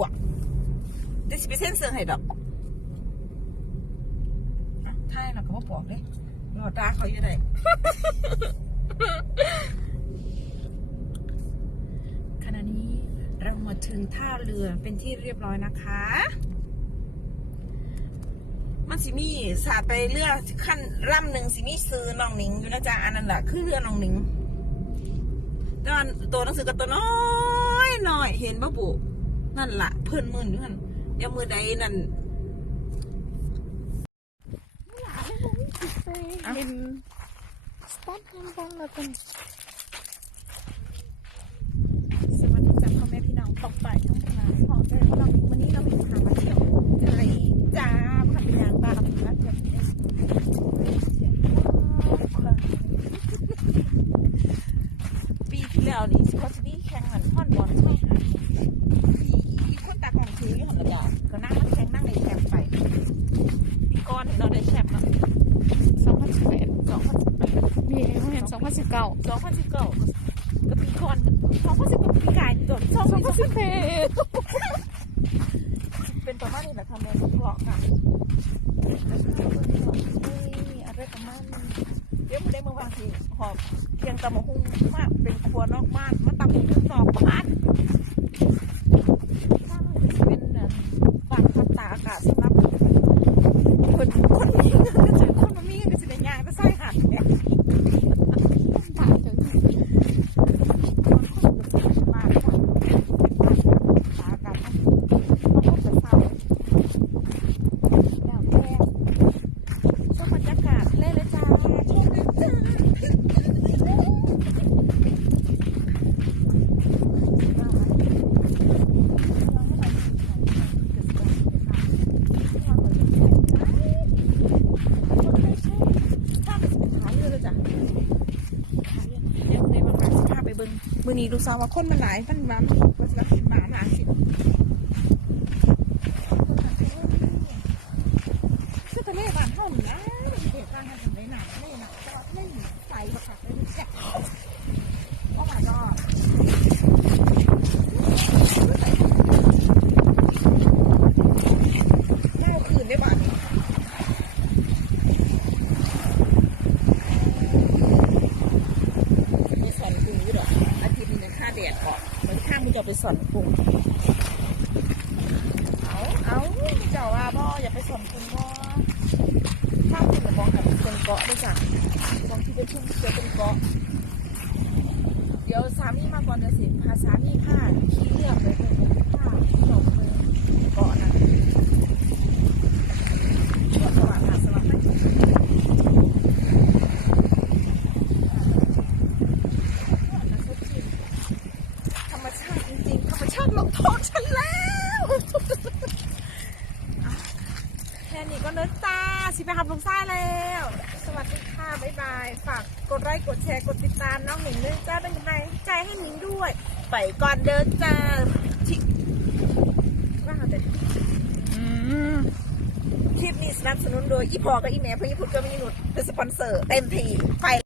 วกเดี๋ยวสิไปเส้นเสือให้ดอกท่ายเราก็บ่บอกเลยรอตาเขาอยู่ได้ขณะนี้เรามาถึงท่าเรือเป็นที่เรียบร้อยนะคะ มันสิมีสาไปเรือขั้นร่ำหนึ่งสิมีซื้อน้องหนิงอยู่นะจ๊ะอันนั้นแหละคือเรือน้องหนิงแตอนตัวหนังสือกับตัวน้อยหน่อยเห็นปะปุ นั่นละเพิ่นมืออยู่นั่นเดี๋ยวมือใดนั่นเห็นสตาร์ทแฮมบอลแล้วกัน สวัสดีจ้าพ่อแม่พี่น้องตกไปทั้งหลายขอเจอเราวันนี้เราไปพามาเที่ยวทะเลจ้าพาไปยางบ้าเราไปรับจากเอสปีที่แล้วนี่สกอตตี้แข่งหันพ่อนบอลใช่ไหมมีคนตาของถืออยู่หันละจ้าก็นั่งมันแข่งนั่งในแชมป์ไปปีก่อนเห็นเราได้ แชมป์เนาะสองพันสิบแปดสองพันสิบแปดมีเห็นสองพันสิบเก้าสองพันสิบเก้าก็ปีก่อนสองพันสิบปีกายตัวสองสพัอนงพันสิบบแปดเป็นประมาณนี้แหละค่ะแม่ทะเลาะกันอะไรประมาณนี้เดี๋ยวมันได้เมื่อวานที่หอบเพียงตะมะฮุ่งมากเป็นครัวนอกบ้านมาตำหุ่งนอกบ้านบ้านมันจะเป็นแบบบ้านพักตากอากาศสำหรับ คนคนมีเงินก็จะคนมันมีเงินก็จะได้ย่างไปใส่หัดเนี่ย ตายเถอะ บ้านค่ะตากอากาศมันมันก็จะเศร้าแล้วแม่ชมบรรยากาศเล่นเลยจ้าชมเลยจ้า บึงมือนี้ดูซาวว่าคนมันหลายมันมามันจะเป็นหมาหมาสิคือทะเลบ้านเท่านี้นะเด็กบ้านทำได้หนักได้หนักก็ไม่ใส่มาขัดเลยแซ่บโอ้ my god แม่คืนได้บ้านมีสอนกุ้งอยู่ดอกอาทิตย์หนึงค่าแดดออก อย่ามมึงจะไปสอนกุ้งเอาเอาเจ้าว่าบ่อย่าไปสอนกุ้งบ่ถ้าคุณจะมองกับเป็นเกาะด้วยจ้ะมองที่เป็นชุ่มเสือเป็นเกาะ เดี๋ยวสามีมาก่อนเดี๋ยวสิพาสามีค่ะขี่เรือไปเป็นค่ะที่เราไปเกาะนะเกาะสว่างหาดสว่างไม่ธรรมชาติจริงๆ ธรร มชาติลงโทษฉันแล้ว แค่นี้ก็เนิร์ดตาสิไปขับลงซ้ายแล้ว สวัสดีค่ะ บ๊ายบาย ฝากกดไลค์กดแชร์กดติดตามน้องหนิงด้วยจ้าเป็นกำลังใจให้หนิงด้วย ไปก่อนเดินจ้าที่ว่าแต่คลิปนี้สนับสนุนโดยอีพอกับอีแม่พออีพุทธก็มีหนุดเป็นสปอนเซอร์เต็มทีไป